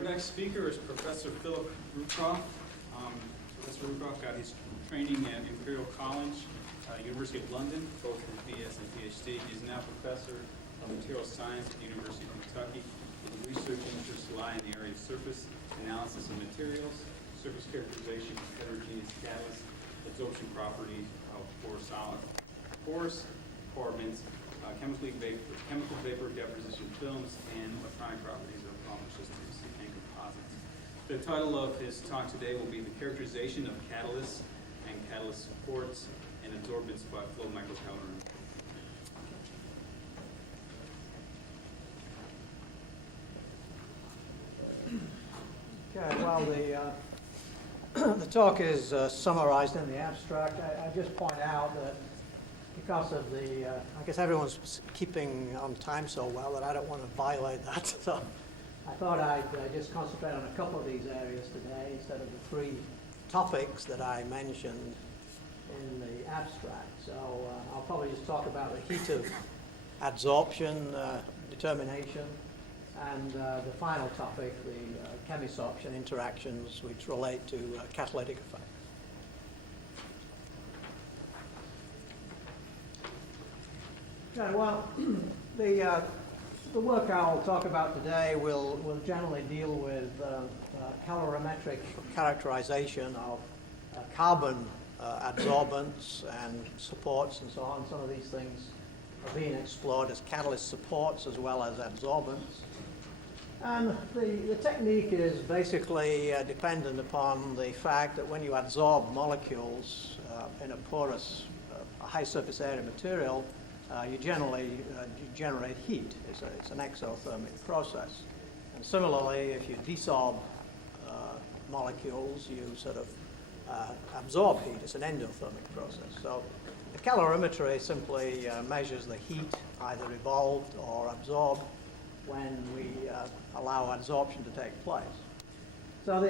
Our next speaker is Professor Philip Roscroft. Professor Roscroft got his training at Imperial College, University of London, both his BS and PhD. He's now Professor of Material Science at the University of Kentucky. His research interests lie in the area of surface analysis of materials, surface characterization of heterogeneous catalysts, absorption properties of porous solids, porous carbons, chemical vapor deposition films, and electronic properties of polymer systems and composites. The title of his talk today will be The Characterization of Catalysts and Catalyst Supports and Absorbance by Flow Microcalorimetry. Okay, well, the talk is summarized in the abstract. I just point out that because of the, I guess everyone's keeping on time so well that I don't want to violate that. So I thought I'd just concentrate on a couple of these areas today instead of the three topics that I mentioned in the abstract. So I'll probably just talk about the heat of adsorption, determination, and the final topic, the chemisorption interactions, which relate to catalytic effects. Okay, well, the work I'll talk about today will generally deal with calorimetric characterization of carbon adsorbents and supports and so on. Some of these things are being explored as catalyst supports as well as adsorbents. And the technique is basically dependent upon the fact that when you adsorb molecules in a porous, high surface area material, you generally generate heat. It's an exothermic process. And similarly, if you desorb molecules, you sort of absorb heat. It's an endothermic process. So the calorimetry simply measures the heat either evolved or absorbed when we allow adsorption to take place. So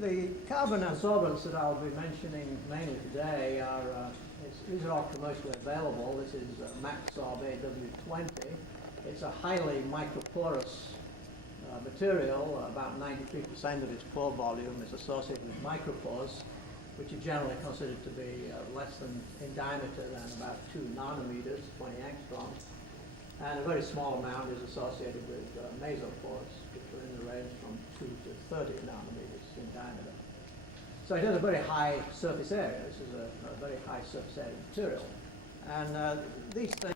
the carbon adsorbents that I'll be mentioning mainly today are, these are all commercially available. This is Maxorb AW20. It's a highly microporous material. About 93% of its pore volume is associated with micropores, which are generally considered to be less than in diameter than about 2 nanometers, 20 angstroms. And a very small amount is associated with mesopores, which are in the range from 2 to 30 nanometers in diameter. So it has a very high surface area. This is a very high surface area material. And these things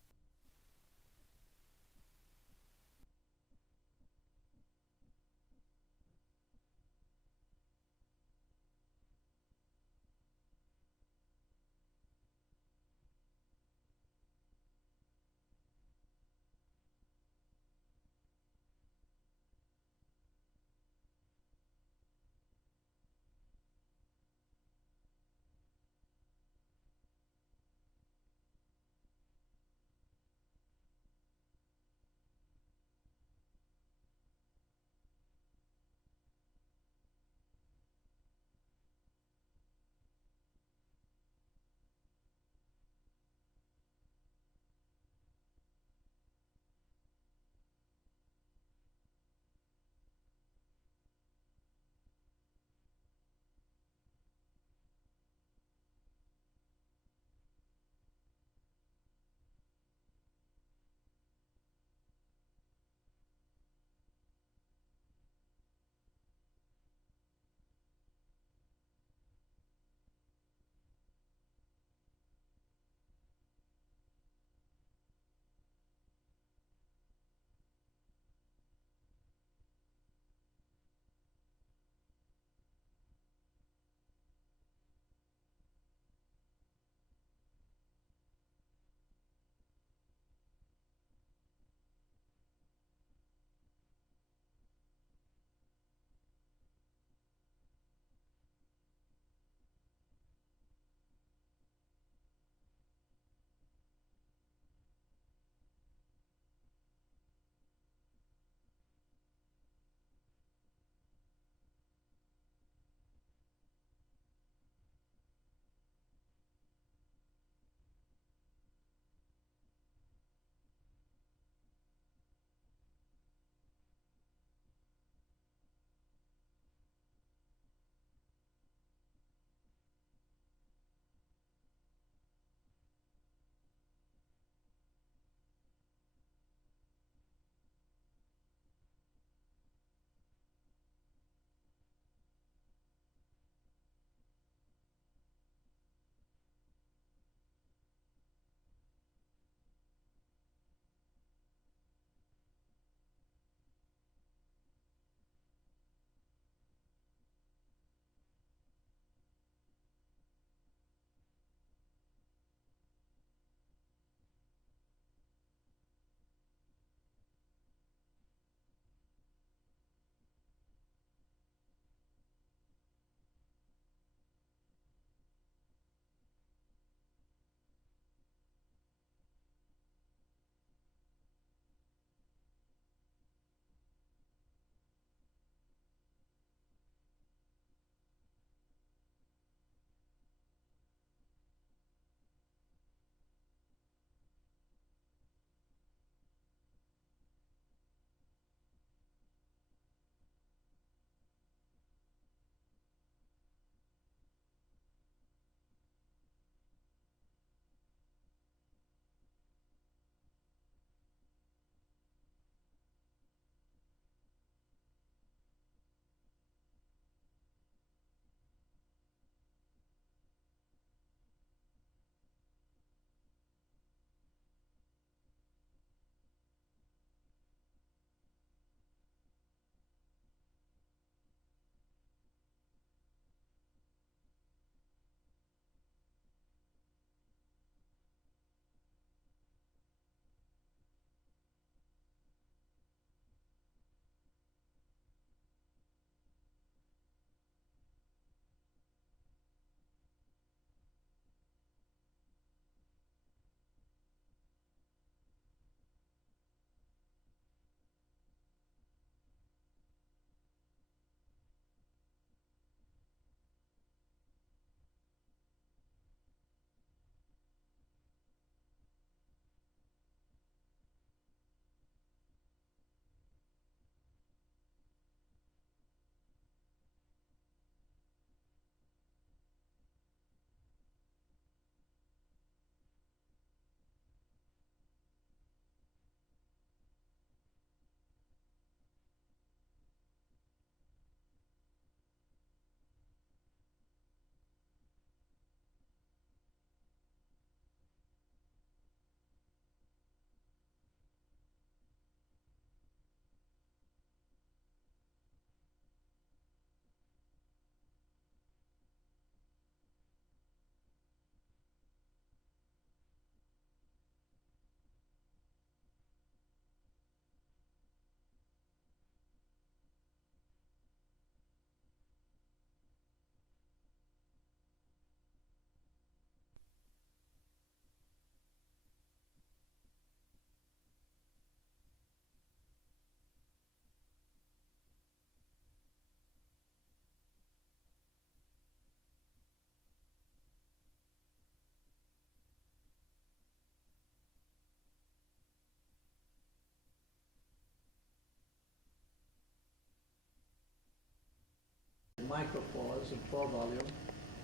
micropores of pore volume,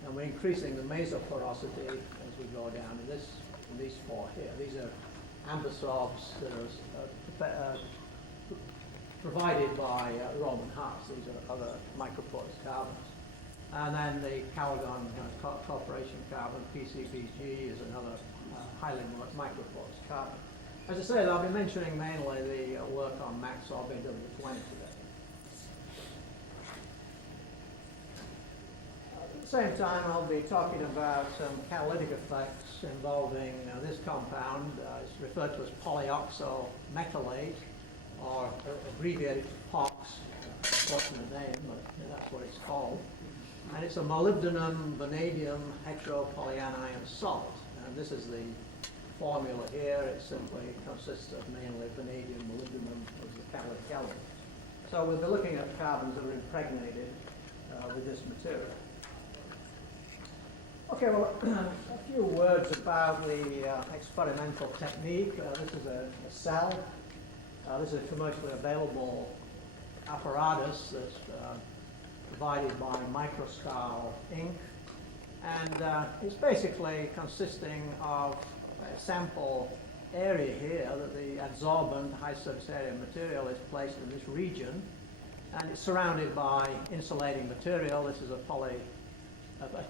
and we're increasing the mesoporosity as we go down in these four here. These are ambersorbs that are provided by Roman hearts. These are other microporous carbons. And then the Clapeyron Corporation carbon, PCBG, is another highly microporous carbon. As I said, I'll be mentioning mainly the work on MaxOrb AW20 today. At the same time, I'll be talking about some catalytic effects involving this compound. It's referred to as polyoxometallate, or abbreviated POX, unfortunate name, but that's what it's called. And it's a molybdenum vanadium heteropolyanion salt. And this is the formula here. It simply consists of mainly vanadium, molybdenum as the catalytic element. So we'll be looking at carbons that are impregnated with this material. Okay, well, a few words about the experimental technique. This is a cell. This is a commercially available apparatus that's provided by Microscal Inc. And it's basically consisting of a sample area here that the adsorbent high surface area material is placed in this region, and it's surrounded by insulating material. This is a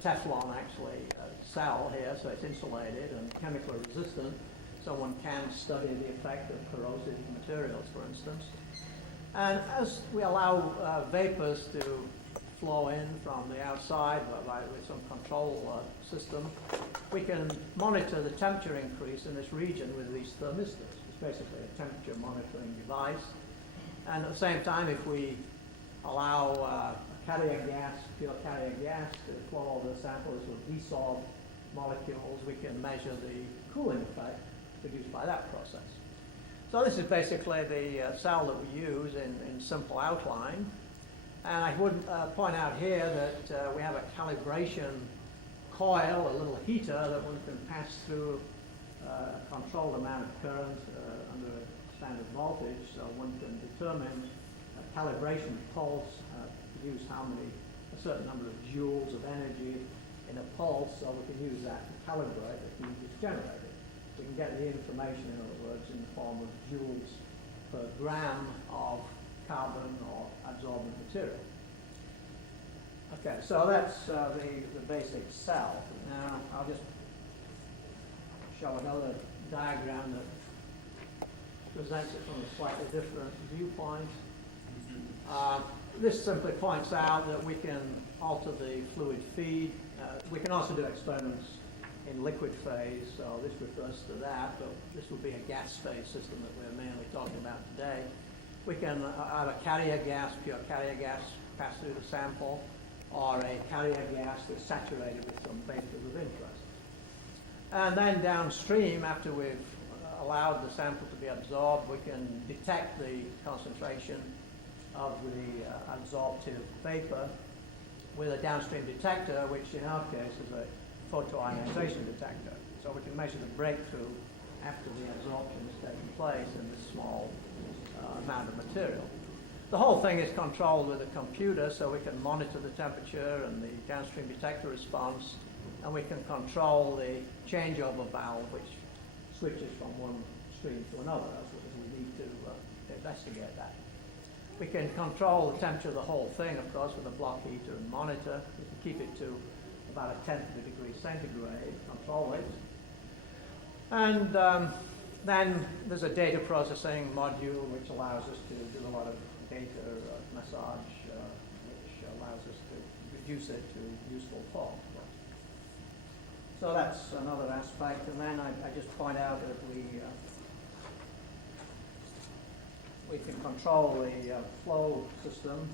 Teflon actually cell here, so it's insulated and chemically resistant, so one can study the effect of corrosive materials, for instance. And as we allow vapors to flow in from the outside with some control system, we can monitor the temperature increase in this region with these thermistors. It's basically a temperature monitoring device. And at the same time, if we allow carrier gas, pure carrier gas, to flow over the sample, this will desorb molecules. We can measure the cooling effect produced by that process. So this is basically the cell that we use in simple outline. And I would point out here that we have a calibration coil, a little heater that one can pass through a controlled amount of current under a standard voltage, so one can determine a calibration pulse, produce a certain number of joules of energy in a pulse, so we can use that to calibrate the heat that's generated. We can get the information, in other words, in the form of joules per gram of carbon or absorbent material. Okay, so that's the basic cell. Now I'll just show another diagram that presents it from a slightly different viewpoint. This simply points out that we can alter the fluid feed. We can also do experiments in liquid phase, so this refers to that, but this will be a gas phase system that we're mainly talking about today. We can have a carrier gas, pure carrier gas, pass through the sample, or a carrier gas that's saturated with some vapors of interest. And then downstream, after we've allowed the sample to be absorbed, we can detect the concentration of the absorptive vapor with a downstream detector, which in our case is a photoionization detector. So we can measure the breakthrough after the absorption has taken place in this small amount of material. The whole thing is controlled with a computer, so we can monitor the temperature and the downstream detector response, and we can control the changeover valve, which switches from one stream to another as we need to investigate that. We can control the temperature of the whole thing, of course, with a block heater and monitor. We can keep it to about a tenth of a degree centigrade, control it. And then there's a data processing module which allows us to do a lot of data massage, which allows us to reduce it to useful form. So that's another aspect. And then I just point out that we can control the flow system.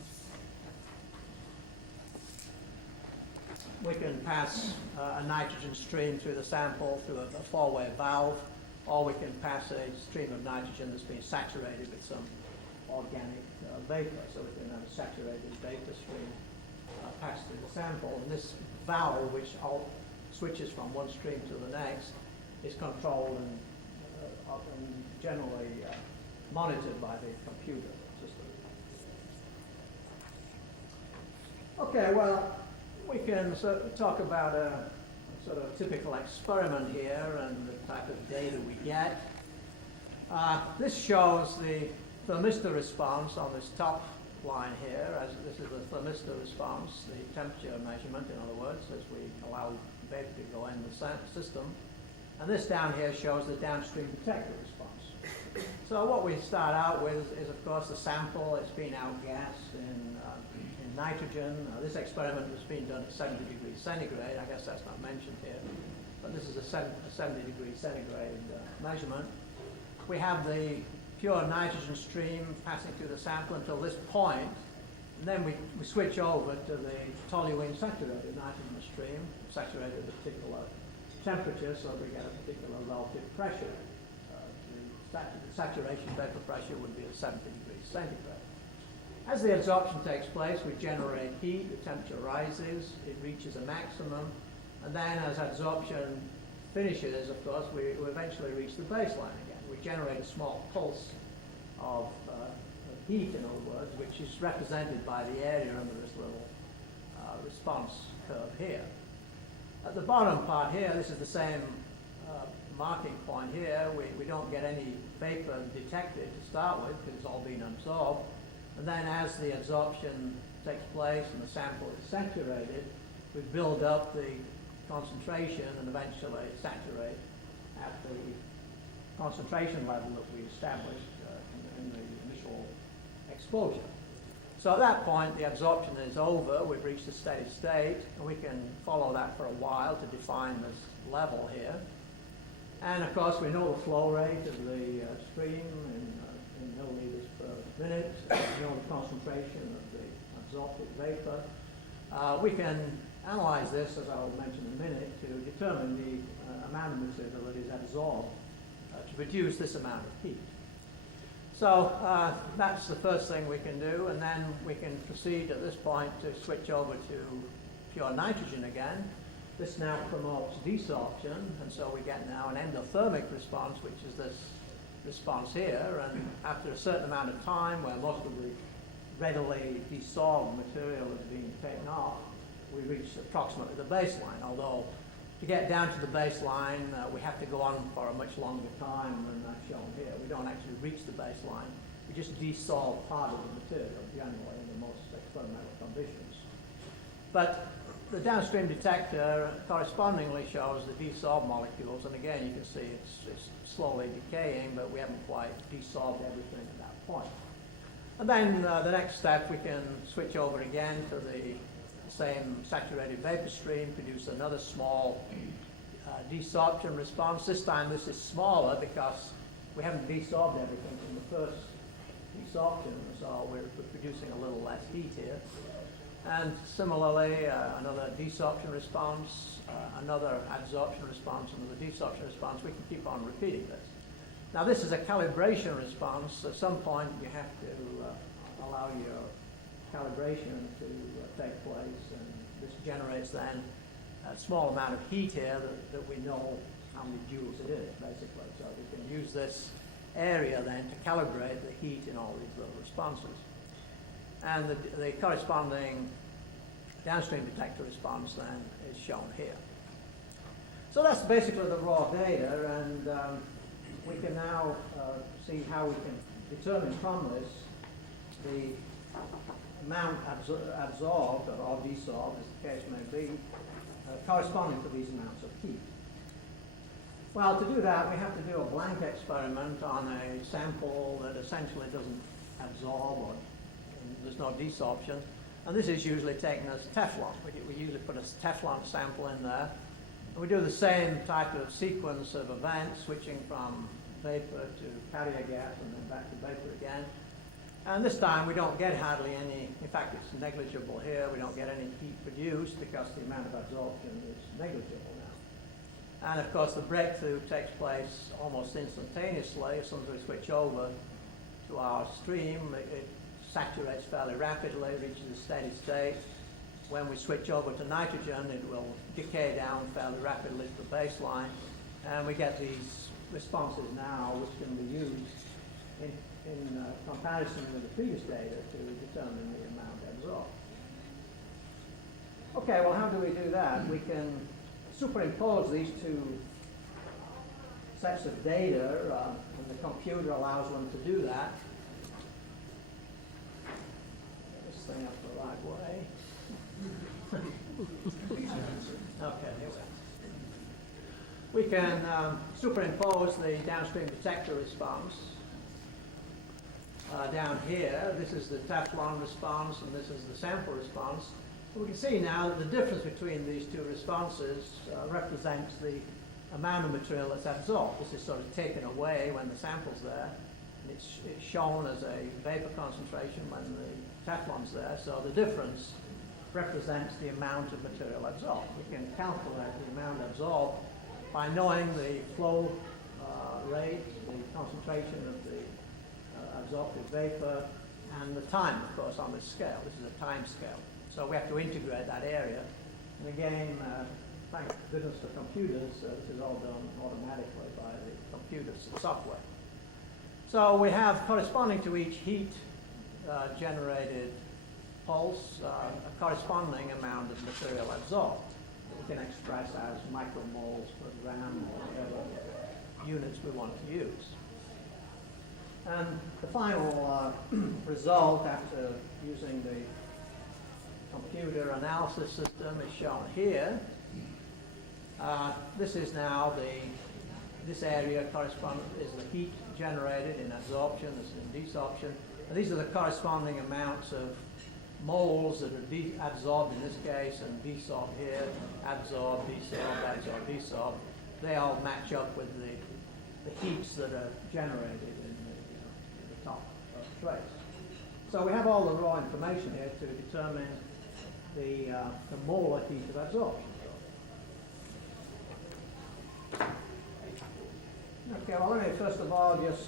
We can pass a nitrogen stream through the sample through a four-way valve, or we can pass a stream of nitrogen that's been saturated with some organic vapor. So we can have a saturated vapor stream pass through the sample. And this valve, which switches from one stream to the next, is controlled and generally monitored by the computer system. Okay, well, we can talk about a sort of typical experiment here and the type of data we get. This shows the thermistor response on this top line here, as this is the thermistor response, the temperature measurement, in other words, as we allow vapor to go in the system. And this down here shows the downstream detector response. So what we start out with is, of course, the sample. It's been outgassed in nitrogen. This experiment was being done at 70 degrees centigrade. I guess that's not mentioned here. But this is a 70 degrees centigrade measurement. We have the pure nitrogen stream passing through the sample until this point. And then we switch over to the toluene saturated nitrogen stream, saturated at a particular temperature, so we get a particular relative pressure. The saturation vapor pressure would be at 70 degrees centigrade. As the adsorption takes place, we generate heat, the temperature rises, it reaches a maximum, and then as adsorption finishes, of course, we eventually reach the baseline again. We generate a small pulse of heat, in other words, which is represented by the area under this little response curve here. At the bottom part here, this is the same marking point here. We don't get any vapor detected to start with because it's all been absorbed. And then as the adsorption takes place and the sample is saturated, we build up the concentration and eventually saturate at the concentration level that we established in the initial exposure. So at that point, the absorption is over. We've reached a steady state, and we can follow that for a while to define this level here. And of course, we know the flow rate of the stream in milliliters per minute. We know the concentration of the absorptive vapor. We can analyze this, as I'll mention in a minute, to determine the amount of material that is absorbed to produce this amount of heat. So that's the first thing we can do, and then we can proceed at this point to switch over to pure nitrogen again. This now promotes desorption, and so we get now an endothermic response, which is this response here, and after a certain amount of time where most of the readily dissolved material is being taken off, we reach approximately the baseline, although to get down to the baseline, we have to go on for a much longer time than shown here. We don't actually reach the baseline. We just desolve part of the material, generally, in the most experimental conditions. But the downstream detector correspondingly shows the desolved molecules, and again, you can see it's slowly decaying, but we haven't quite desolved everything at that point. And then the next step, we can switch over again to the same saturated vapor stream, produce another small desorption response. This time this is smaller because we haven't desorbed everything from the first desorption, so we're producing a little less heat here. And similarly, another desorption response, another adsorption response, another desorption response. We can keep on repeating this. Now this is a calibration response. At some point you have to allow your calibration to take place, and this generates then a small amount of heat here that we know how many joules it is, basically. So we can use this area then to calibrate the heat in all these little responses. And the corresponding downstream detector response then is shown here. So that's basically the raw data, and we can now see how we can determine from this the amount absorbed or desorbed, as the case may be, corresponding to these amounts of heat. Well, to do that, we have to do a blank experiment on a sample that essentially doesn't absorb, or there's no desorption. And this is usually taken as Teflon. We usually put a Teflon sample in there. And we do the same type of sequence of events, switching from vapor to carrier gas and then back to vapor again. And this time we don't get hardly any, in fact it's negligible here, we don't get any heat produced because the amount of absorption is negligible now. And of course the breakthrough takes place almost instantaneously. As soon as we switch over to our stream, it saturates fairly rapidly, reaches a steady state. When we switch over to nitrogen, it will decay down fairly rapidly to the baseline. And we get these responses now, which can be used in comparison with the previous data to determine the amount absorbed. Okay, well, how do we do that? We can superimpose these two sets of data, and the computer allows one to do that. Get this thing up the right way. Okay. We can superimpose the downstream detector response down here. This is the Teflon response, and this is the sample response. We can see now that the difference between these two responses represents the amount of material that's absorbed. This is sort of taken away when the sample's there, and it's shown as a vapor concentration when the Teflon's there. So the difference represents the amount of material absorbed. We can calculate the amount absorbed by knowing the flow rate, the concentration of the absorptive vapor, and the time, of course, on this scale. This is a time scale. So we have to integrate that area. And again, thank goodness for computers, this is all done automatically by the computer software. So we have, corresponding to each heat generated pulse, a corresponding amount of material absorbed that we can express as micromoles per gram or whatever units we want to use. And the final result after using the computer analysis system is shown here. This is now this area is the heat generated in absorption, this is in desorption. And these are the corresponding amounts of moles that are absorbed in this case and desorbed here, absorbed, desorbed. They all match up with the heats that are generated in the top trace. So we have all the raw information here to determine the molar heat of absorption. Okay, well, let me first of all just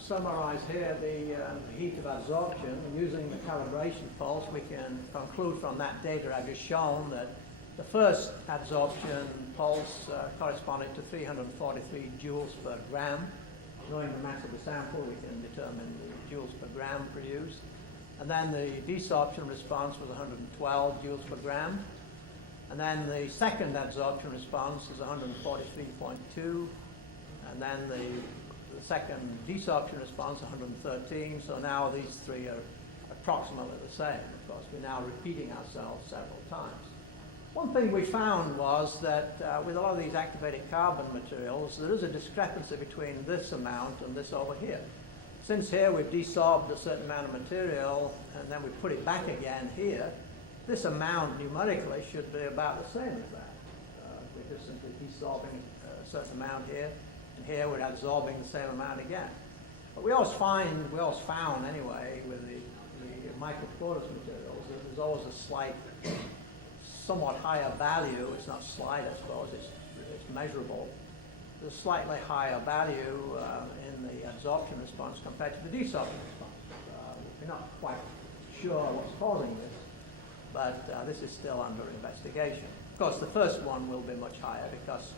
summarize here the heat of absorption. Using the calibration pulse, we can conclude from that data I've just shown that the first absorption pulse corresponded to 343 joules per gram. Knowing the mass of the sample, we can determine the joules per gram produced. And then the desorption response was 112 joules per gram. And then the second absorption response is 143.2. And then the second desorption response, 113. So now these three are approximately the same. Of course, we're now repeating ourselves several times. One thing we found was that with a lot of these activated carbon materials, there is a discrepancy between this amount and this over here. Since here we've desorbed a certain amount of material and then we put it back again here, this amount numerically should be about the same as that. We're just simply desorbing a certain amount here, and here we're absorbing the same amount again. But we always found anyway with the microporous materials that there's always a slight, somewhat higher value. It's not slight, I suppose, it's measurable. There's a slightly higher value in the absorption response compared to the desorption response. We're not quite sure what's causing this, but this is still under investigation. Of course, the first one will be much higher because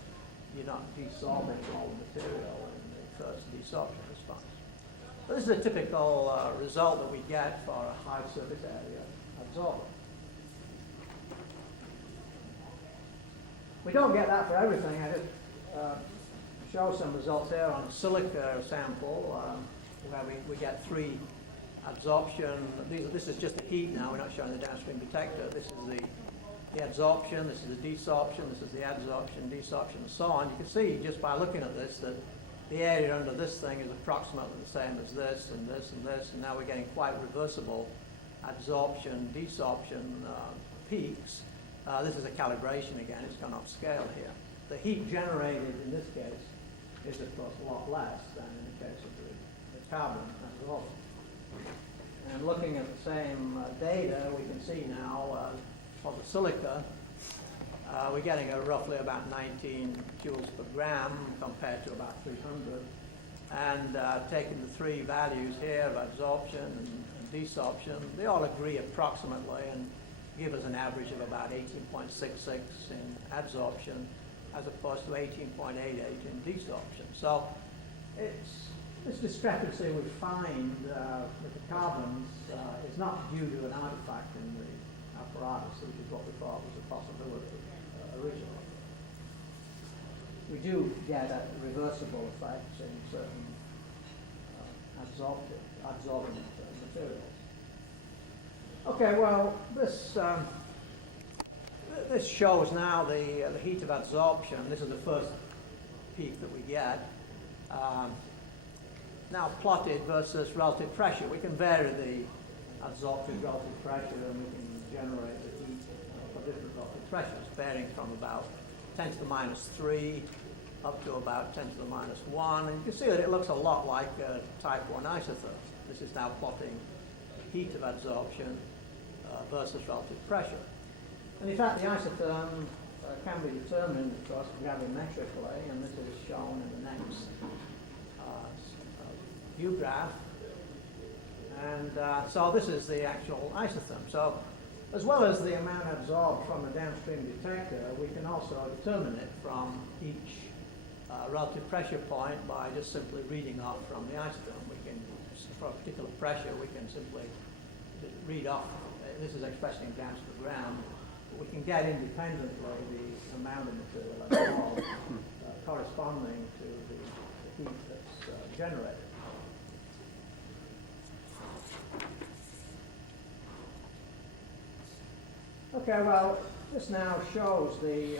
you're not desorbing all the material in the first desorption response. But this is a typical result that we get for a high surface area absorber. We don't get that for everything. I just show some results here on a silica sample where we get three absorption. This is just the heat now. We're not showing the downstream detector. This is the absorption, this is the desorption, this is the adsorption, desorption, and so on. You can see just by looking at this that the area under this thing is approximately the same as this and this and this, and now we're getting quite reversible absorption, desorption peaks. This is a calibration again, it's gone off scale here. The heat generated in this case is of course a lot less than in the case of the carbon absorption. And looking at the same data, we can see now for the silica, we're getting roughly about 19 joules per gram compared to about 300. And taking the three values here of absorption and desorption, they all agree approximately and give us an average of about 18.66 in adsorption as opposed to 18.88 in desorption. So this discrepancy we find with the carbons is not due to an artifact in the apparatus, which is what we thought was a possibility originally. We do get reversible effects in certain absorbent materials. Okay, well, this shows now the heat of adsorption. This is the first peak that we get. Now plotted versus relative pressure. We can vary the adsorptive relative pressure, and we can generate the heat for different relative pressures, varying from about 10 to the minus 3 up to about 10 to the minus 1. And you can see that it looks a lot like a type 1 isotherm. This is now plotting heat of adsorption versus relative pressure. And in fact, the isotherm can be determined, of course, gravimetrically, and this is shown in the next view graph. And so this is the actual isotherm. So as well as the amount absorbed from the downstream detector, we can also determine it from each relative pressure point by just simply reading off from the isotherm. We can, for a particular pressure, we can simply read off. This is expressed in grams per gram. But we can get independently the amount of material absorbed corresponding to the heat that's generated. Okay, well, this now shows the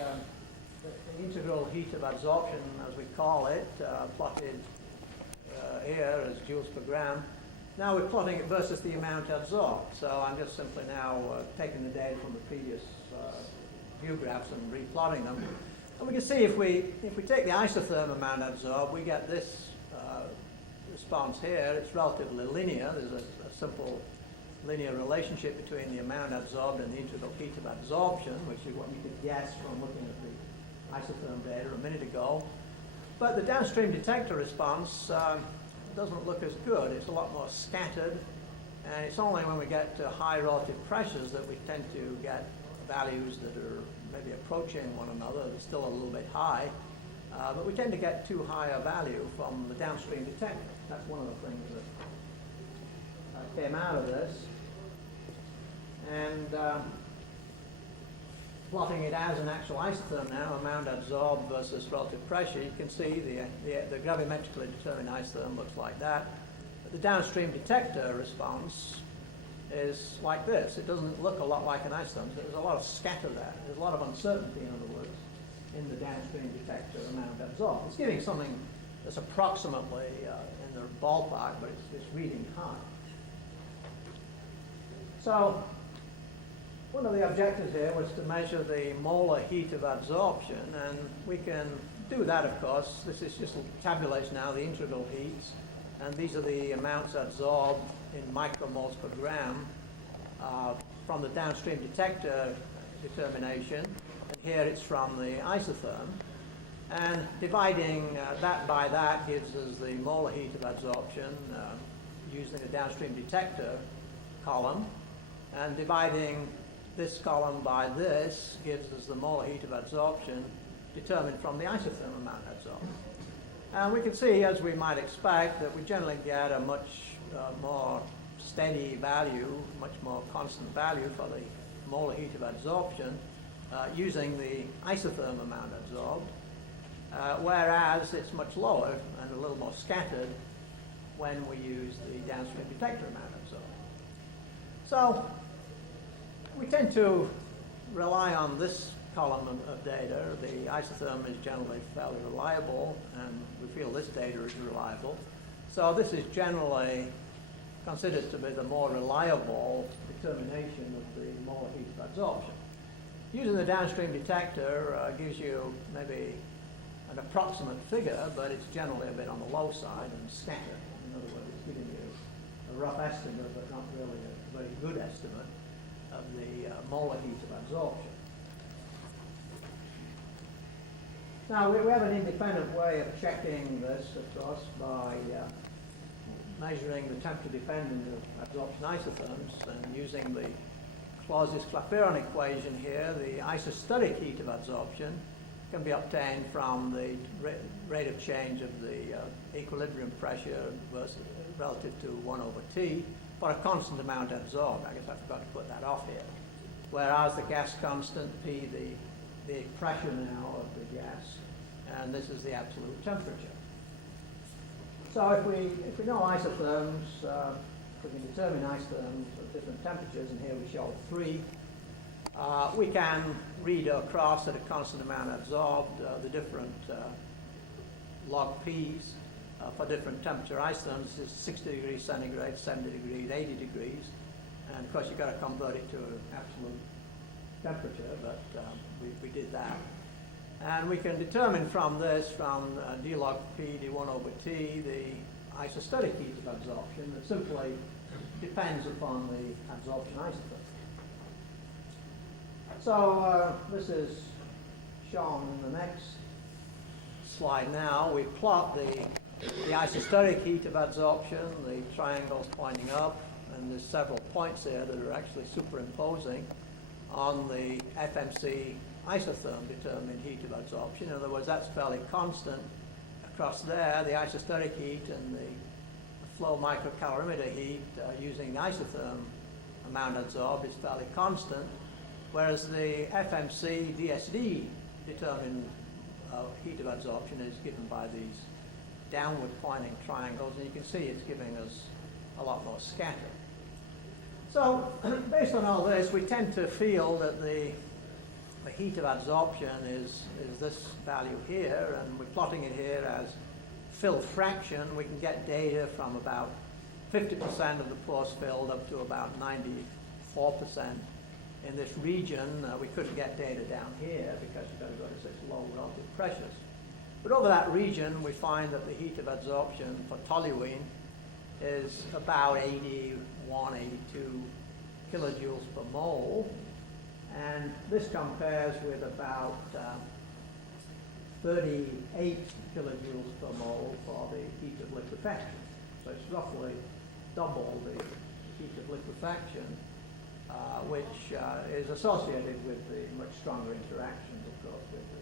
integral heat of adsorption, as we call it, plotted here as joules per gram. Now we're plotting it versus the amount absorbed. So I'm just simply now taking the data from the previous view graphs and replotting them. And we can see if we take the isotherm amount absorbed, we get this response here. It's relatively linear. There's a simple linear relationship between the amount absorbed and the integral heat of adsorption, which is what you could guess from looking at the isotherm data a minute ago. But the downstream detector response doesn't look as good. It's a lot more scattered, and it's only when we get to high relative pressures that we tend to get values that are maybe approaching one another. They're still a little bit high, but we tend to get too high a value from the downstream detector. That's one of the things that came out of this. And plotting it as an actual isotherm now, amount absorbed versus relative pressure, you can see the gravimetrically determined isotherm looks like that. But the downstream detector response is like this. It doesn't look a lot like an isotherm. So there's a lot of scatter there. There's a lot of uncertainty, in other words, in the downstream detector amount absorbed. It's giving something that's approximately in the ballpark, but it's reading high. So one of the objectives here was to measure the molar heat of adsorption, and we can do that, of course. This is just tabulates now the integral heats, and these are the amounts absorbed in micromoles per gram from the downstream detector determination, and here it's from the isotherm. And dividing that by that gives us the molar heat of adsorption using the downstream detector column, and dividing this column by this gives us the molar heat of adsorption determined from the isotherm amount absorbed. And we can see, as we might expect, that we generally get a much more steady value, much more constant value for the molar heat of adsorption using the isotherm amount absorbed, whereas it's much lower and a little more scattered when we use the downstream detector amount absorbed. So we tend to rely on this column of data. The isotherm is generally fairly reliable, and we feel this data is reliable. So this is generally considered to be the more reliable determination of the molar heat of adsorption. Using the downstream detector gives you maybe an approximate figure, but it's generally a bit on the low side and scattered. In other words, it's giving you a rough estimate, but not really a very good estimate of the molar heat of adsorption. Now, we have an independent way of checking this, of course, by measuring the temperature dependence of adsorption isotherms and using the Clause's Clapeyron equation here. The isosteric heat of adsorption can be obtained from the rate of change of the equilibrium pressure relative to 1 over T for a constant amount absorbed. I guess I forgot to put that off here. whereas the gas constant, P, the pressure now of the gas, and this is the absolute temperature. So if we know isotherms, we can determine isotherms at different temperatures, and here we show 3. We can read across at a constant amount absorbed the different log P's for different temperature isotherms. This is 60 degrees centigrade, 70 degrees, 80 degrees. And of course you've got to convert it to an absolute temperature, but we did that. And we can determine from this, from d log P d1 over T, the isostatic heat of absorption that simply depends upon the absorption isotherm. So this is shown in the next slide now. We plot the isostatic heat of absorption, the triangles pointing up, and there's several points there that are actually superimposing on the FMC isotherm determined heat of absorption. In other words, that's fairly constant across there, the isostatic heat and the flow microcalorimeter heat using the isotherm amount absorbed is fairly constant, whereas the FMC DSD determined heat of absorption is given by these downward pointing triangles, and you can see it's giving us a lot more scatter. So based on all this, we tend to feel that the heat of absorption is this value here, and we're plotting it here as fill fraction. We can get data from about 50% of the pores filled up to about 94% in this region. We couldn't get data down here because you've got to go to such low relative pressures. But over that region, we find that the heat of absorption for toluene is about 81, 82 kilojoules per mole. And this compares with about 38 kilojoules per mole for the heat of liquefaction. So it's roughly double the heat of liquefaction, which is associated with the much stronger interactions, of course, with the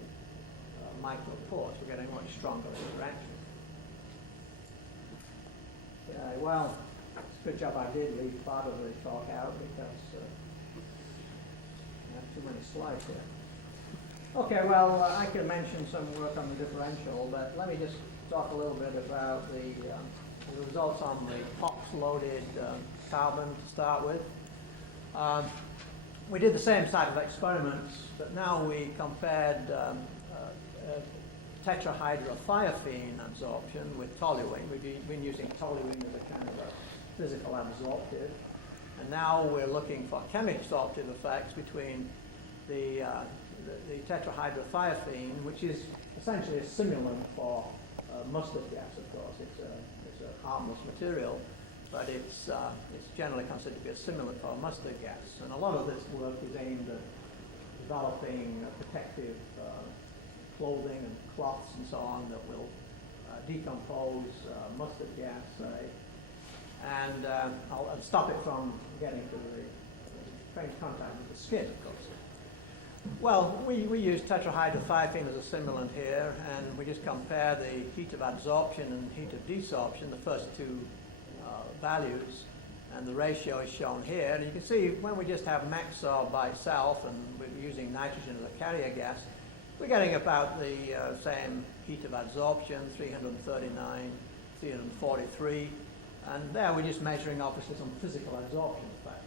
micropores. We're getting much stronger interaction. Well, it's a good job I did leave part of the talk out because I have too many slides here. Okay, well, I could mention some work on the differential, but let me just talk a little bit about the results on the POX-loaded carbon to start with. We did the same type of experiments, but now we compared tetrahydrothiophene absorption with toluene. We've been using toluene as a kind of a physical absorptive, and now we're looking for chemical absorptive effects between the tetrahydrothiophene, which is essentially a simulant for mustard gas, of course. It's a harmless material, but it's generally considered to be a simulant for mustard gas. And a lot of this work is aimed at developing protective clothing and cloths and so on that will decompose mustard gas, and I'll stop it from getting to the faint contact with the skin, of course. Well, we use tetrahydrothiophene as a simulant here, and we just compare the heat of absorption and heat of desorption, the first two values, and the ratio is shown here. And you can see when we just have Maxor by itself and we're using nitrogen as a carrier gas, we're getting about the same heat of absorption, 339, 343, and there we're just measuring obviously some physical absorption effect.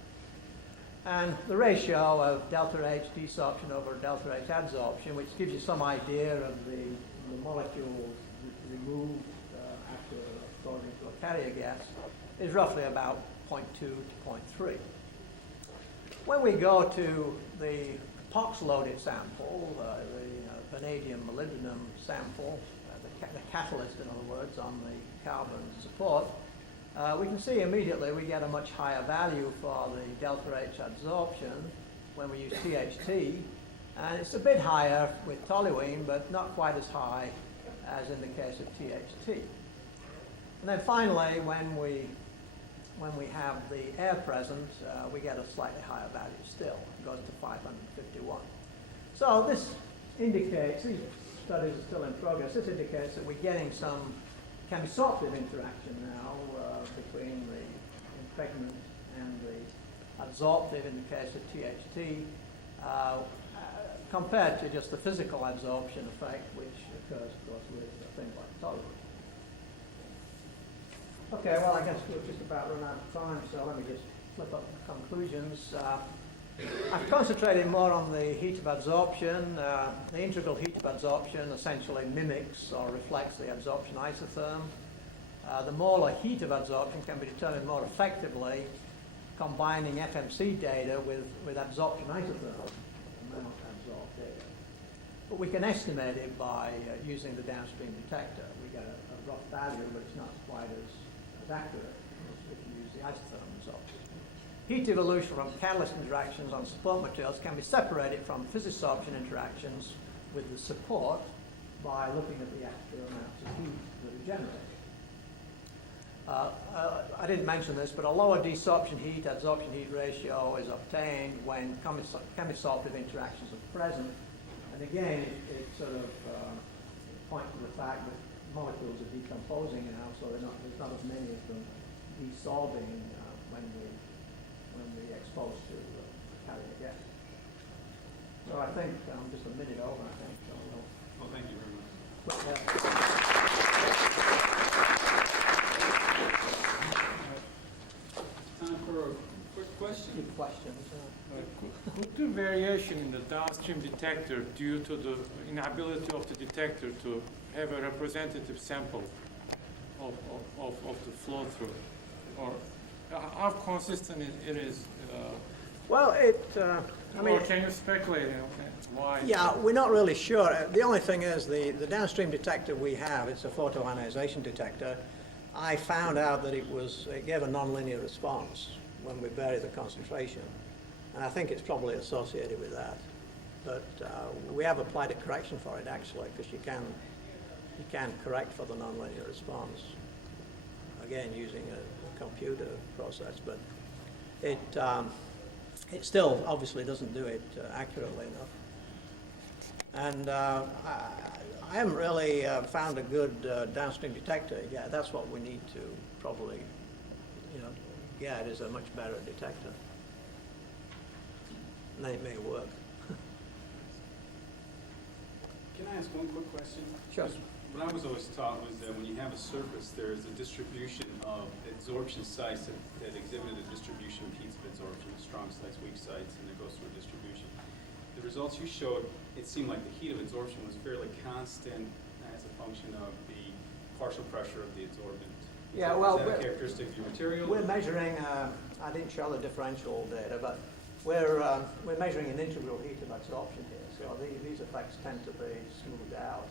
And the ratio of delta H desorption over delta H adsorption, which gives you some idea of the molecules removed after going into a carrier gas, is roughly about 0.2 to 0.3. When we go to the POX-loaded sample, the vanadium molybdenum sample, the catalyst, in other words, on the carbon support, we can see immediately we get a much higher value for the delta H adsorption when we use THT, and it's a bit higher with toluene, but not quite as high as in the case of THT. And then finally, when we have the air present, we get a slightly higher value still. It goes to 551. So this indicates, these studies are still in progress, this indicates that we're getting some chemisorptive interaction now between the impregnant and the absorptive in the case of THT, compared to just the physical absorption effect, which occurs, of course, with things like tolerance. Okay, well, I guess we've just about run out of time, so let me just flip up the conclusions. I've concentrated more on the heat of absorption. The integral heat of absorption essentially mimics or reflects the absorption isotherm. The molar heat of absorption can be determined more effectively combining FMC data with absorption isotherm, amount absorbed data. But we can estimate it by using the downstream detector. We get a rough value, but it's not quite as accurate if you use the isotherm absorption. Heat evolution from catalyst interactions on support materials can be separated from physisorption interactions with the support by looking at the actual amounts of heat that are generated. I didn't mention this, but a lower desorption heat, absorption heat ratio is obtained when chemisorptive interactions are present. And again, it sort of points to the fact that molecules are decomposing now, so there's not as many of them desorbing when they're exposed to carrier gas. So I think I'm just a minute over, I think. So Well, thank you very much. Time for a quick question. Good questions. Could the variation in the downstream detector due to the inability of the detector to have a representative sample of the flow through, or how consistent it is? Well, I mean, or can you speculate why? yeah, we're not really sure. The only thing is the downstream detector we have, it's a photoionization detector. I found out that it gave a nonlinear response when we vary the concentration. And I think it's probably associated with that. But we have applied a correction for it, actually, because you can correct for the nonlinear response, again, using a computer process. But it still obviously doesn't do it accurately enough. And I haven't really found a good downstream detector yet. That's what we need to probably, get is a much better detector. And then it may work. Can I ask one quick question? Sure. What I was always taught was that when you have a surface, there is a distribution of adsorption sites that exhibit a distribution of heats of adsorption, strong sites, weak sites, and it goes through a distribution. The results you showed, it seemed like the heat of adsorption was fairly constant as a function of the partial pressure of the adsorbent. Yeah, well, is that a characteristic of your material? We're measuring, I didn't show the differential data, but we're measuring an integral heat of absorption here. So these effects tend to be smoothed out.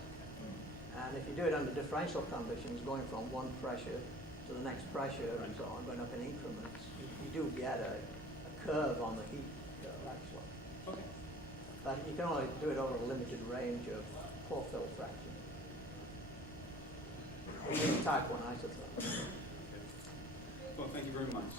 And if you do it under differential conditions, going from one pressure to the next pressure and so on, going up in increments, you do get a curve on the heat curve, actually. Okay. But you can only do it over a limited range of pore fill fraction. We need type 1 isotherm. Well, thank you very much.